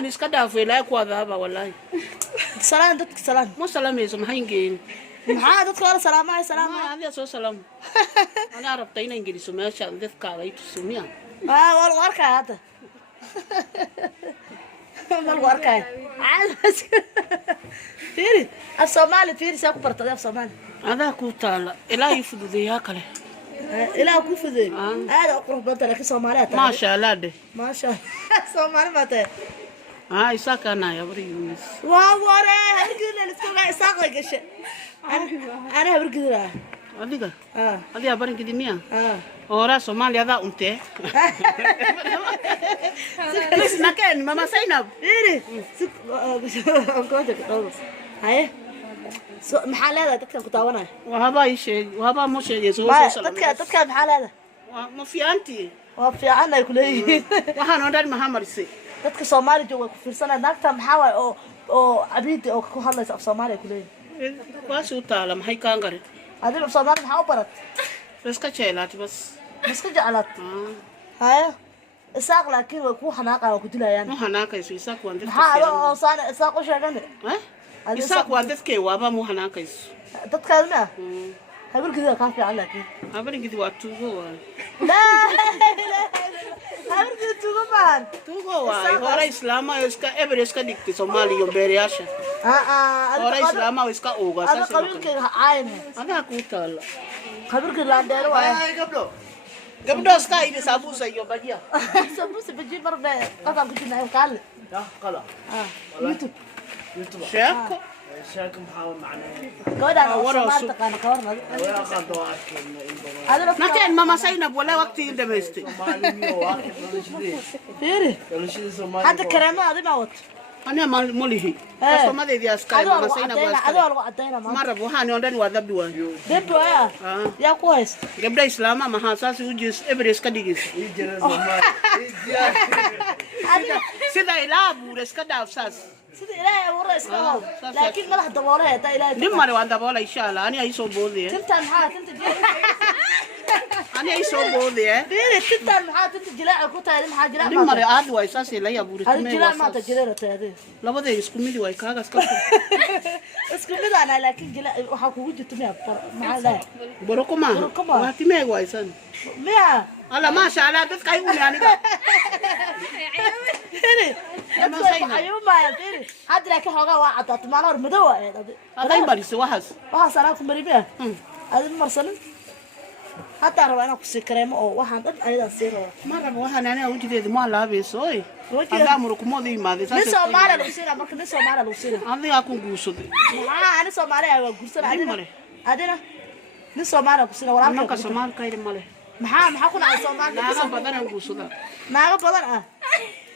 ما نسكدا في لا يكوا ذهب والله سلام دتك سلام مو سلام يسمى هينجين maxaa dadka wala salaamay salaam هذا سو سلام أنا عرفت إن إنجليزي ما شاء الله ذكر على يتسميها wal warka hada wal warka عالس فيري الصومالي فيري ساكو برتدي الصومالي هذا كوتالا إلا يفدو ذيك له إلا كوفذي هذا أقرب بنت لك صوماليات ما شاء الله ده ما شاء الله صومالي متى إساك أنا يا بري يونس وورا هرجلنا نتكلم إساق لقش أنا هرجلنا هذيك هذه أبرين كذي ميا آه أورا سومالي هذا أنت بس نكين ماما سينب إيه أقولك هاي محل هذا تكتب كتابنا وهذا شيء وهذا مو شيء يسوي تكتب محل هذا ما في أنتي وفي عنا كله وهذا ندار محمد سي dadka Soomaali jooga ku fiirsana naagta maxaa way oo abid oo ku hadlaysa af Soomaali kulay waasu taala maxay ka ngare adina af Soomaali maxaa u barat iska jeelaat bas iska jeclaat haya isaaq laakiin way ku xanaaqaa ku dilayaan mu xanaaqayso isaaq waan dadka maxaa oo saan isaaq u sheegan isaaq waan dadka waaba mu xanaaqayso dadkaadna habarkida ka fiican laakiin habarkida waa tuugo waa la habarkida tuugo baan tuugo waa hore islaama iska iska dhigtay Soomaali iyo beeriyaasha hore islaama iska ooga saas qabiilkayga caayna ana ku taala qabiilka laandeero waa gabdho iska ibi sabusa iyo badiya sabusa baji marbe qadam ku jinaa qaal qala youtube sheeko شاكم حاول معنا قولنا ورا تقان كورنا ولا قدوا هذا نكين ماما سينب ولا وقت يندمستي فيري هذا كرامه هذا ما وط انا موليه بس ما دي اسكاي ماما سينب هذا والله عدينا مره بوهاني ودن وذب دوا دبو يا كويس قبل اسلام ما حاسس وجس ابريس كديس سيدا الى بورس كدافساس سيدي إلهي ورئيس كمان لكن ما راح دبولها تا إلهي نمر وان دبولها إن شاء الله أنا أيسو بودي تنتن محا تنت أنا أيسو بودي بيري تنتن محا تنت جلاء كوتا هذه محا جلاء نمر أدوى إساسي لا يبوري هذه جلاء ما تجليرة هذه لا بدي يسكمي دي وايكاغا سكمي اسكمي ده أنا لكن جلاء وحكو وجه تمي محا لا بروكما واتمي وايسان ميا الله ما شاء الله بس كاي يعني بيري أيوة ما يا بيري هذا لك حاجة واحدة تمانور مدوى هذا يباريس وحس أنا كم بريبه هذا المرسل حتى أنا أنا كسي كريم أو واحد أيضا سيره مرة واحد أنا وجدت ما لابس أوي هذا مركم ماذا ما ذي نسوا مالا لوسينا مركم نسوا مالا لوسينا هذا أكون جوسدي أنا نسوا مالا يا جوسنا أدينا نسوا مالا جوسنا ولا أنا كسمان كاير ماله maxaa ku dhacay Soomaaliya naaga badan aan guusada naaga badan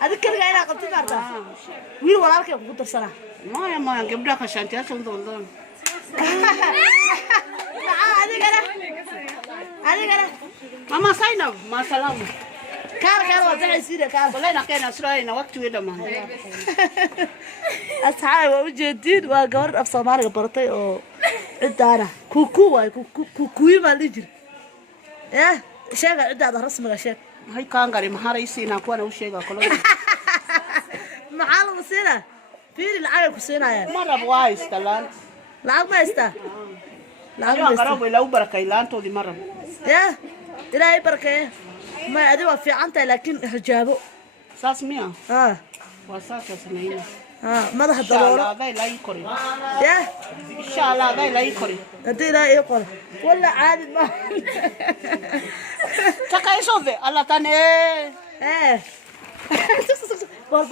adikirga ina qabti marta wiil walaalkay ku darsana ma gabdha ka shantiya soo doon adigana mama Sainab ma salaam kaar waa sida kaar wallahi nakeen asraayna waqti weeda ma asxaab waa ujeedin waa gabar af Soomaaliga bartay oo cidaana kuku way kukuyi ma lijir sheega cidaada rasmiga sheeg hay kaan gari ma haraysiina kuwana u sheega kolo maxaa lagu siinaa fiiri lacag ku siinayaan marab waa istalaan lacag ma istaa lacag ma qarab ila u barakay laantoodi marab ya ilaahay barakay ma adi waa fiican tahay laakiin xijaabo saas miya waa saas sameeyna madax daboolo hada ilaa ii kori ya insha Allah hada ilaa ii kori hada ilaa ii kori wala caadi ma takayso de Allah tane bol